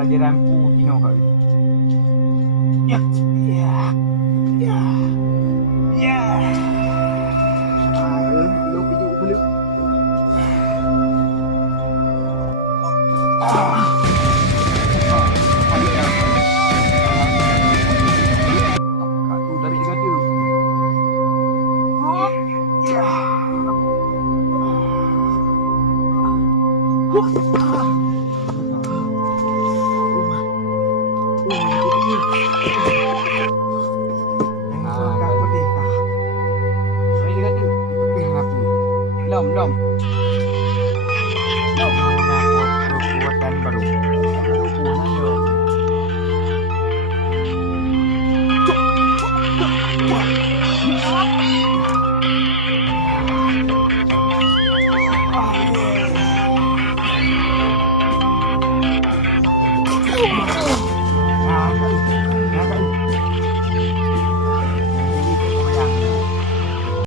pelajaran Putino kali. Ya, ya, ya, ya. Belum hidup belum. Kau tarik juga tu. Ya. Belum. Kekuatan baru.